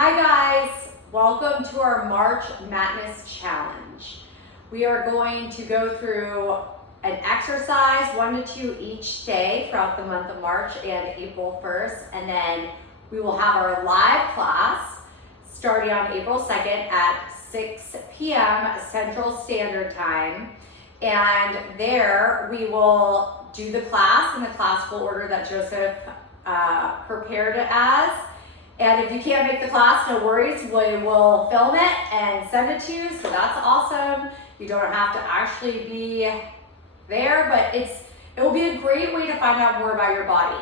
Hi guys, welcome to our March Madness Challenge. We are going to go through an exercise, 1 to 2 each day throughout the month of March and April 1st, and then we will have our live class starting on April 2nd at 6 p.m. Central Standard Time. And there we will do the class in the classical order that Joseph prepared it as. And if you can't make the class, no worries, we will film it and send it to you, so that's awesome. You don't have to actually be there, but it will be a great way to find out more about your body.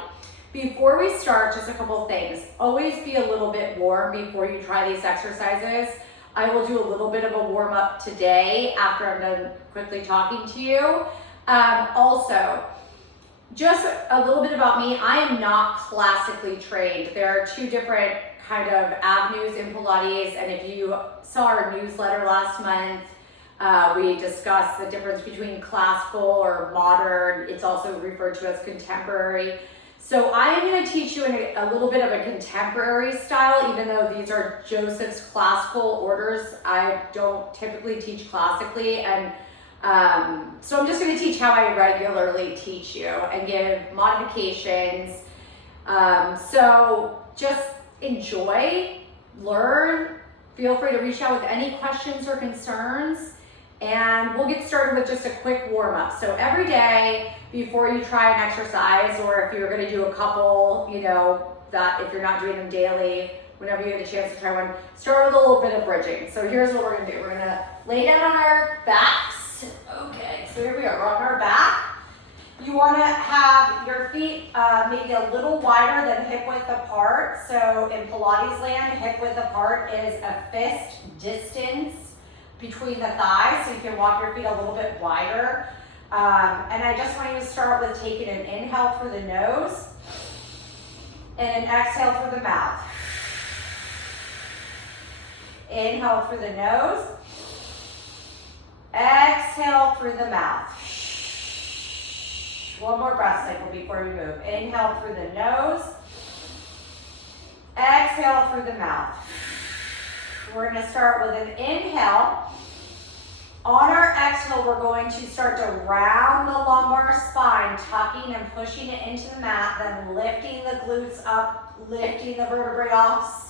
Before we start, just a couple things. Always be a little bit warm before you try these exercises. I will do a little bit of a warm up today after I'm done quickly talking to you. Also, just a little bit about me. I am not classically trained. There are two different kind of avenues in Pilates, and if you saw our newsletter last month, we discussed the difference between classical or modern. It's also referred to as contemporary. So I am going to teach you in a little bit of a contemporary style, even though these are Joseph's classical orders. I don't typically teach classically, and so I'm just going to teach how I regularly teach you and give modifications. So just enjoy, learn, feel free to reach out with any questions or concerns, and we'll get started with just a quick warm up. So every day before you try an exercise, or if you're going to do a couple, that if you're not doing them daily, whenever you get a chance to try one, start with a little bit of bridging. So here's what we're going to do. We're going to lay down on our backs. Okay, so here we are. We're on our back. You want to have your feet maybe a little wider than hip width apart. So in Pilates land, hip width apart is a fist distance between the thighs, so you can walk your feet a little bit wider. And I just want you to start with taking an inhale through the nose and an exhale through the mouth. Inhale through the nose. Exhale through the mouth. One more breath cycle before we move. Inhale through the nose. Exhale through the mouth. We're going to start with an inhale. On our exhale, we're going to start to round the lumbar spine, tucking and pushing it into the mat, then lifting the glutes up, lifting the vertebrae off,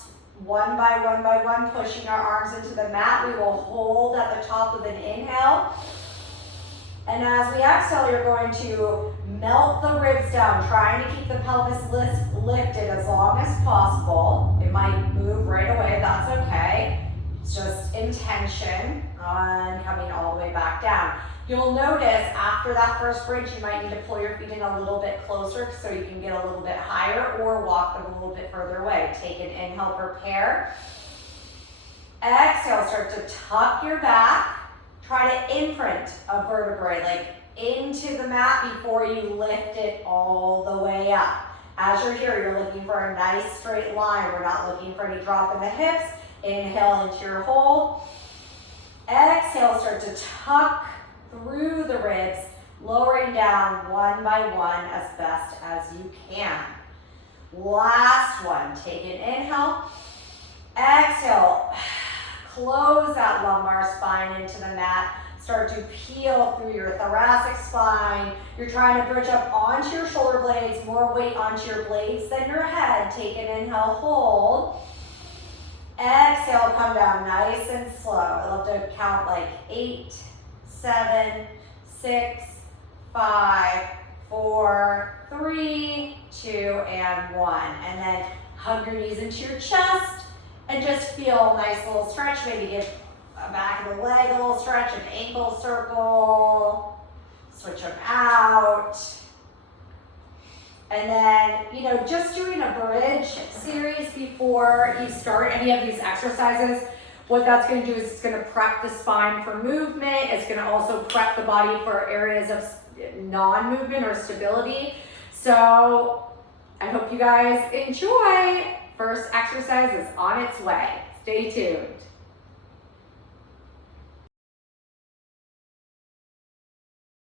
one by one, pushing our arms into the mat. We will hold at the top with an inhale. And as we exhale, you're going to melt the ribs down, trying to keep the pelvis lifted as long as possible. It might move right away, that's okay. It's just intention on coming all the way back down. You'll notice after that first bridge, you might need to pull your feet in a little bit closer so you can get a little bit higher, or walk them a little bit further away. Take an inhale, prepare. Exhale, start to tuck your back. Try to imprint a vertebrae like into the mat before you lift it all the way up. As you're here, you're looking for a nice straight line. We're not looking for any drop in the hips. Inhale into your hold. Exhale, start to tuck through the ribs, lowering down one by one as best as you can. Last one, take an inhale. Exhale, close that lumbar spine into the mat. Start to peel through your thoracic spine. You're trying to bridge up onto your shoulder blades, more weight onto your blades than your head. Take an inhale, hold. Exhale, come down nice and slow. I love to count like 8, 7, 6, 5, 4, 3, 2, and 1. And then hug your knees into your chest and just feel a nice little stretch. Maybe give a back of the leg a little stretch, an ankle circle, switch them out. And then, just doing a bridge series before you start any of these exercises, what that's going to do is it's going to prep the spine for movement. It's going to also prep the body for areas of non-movement or stability. So I hope you guys enjoy. First exercise is on its way. Stay tuned.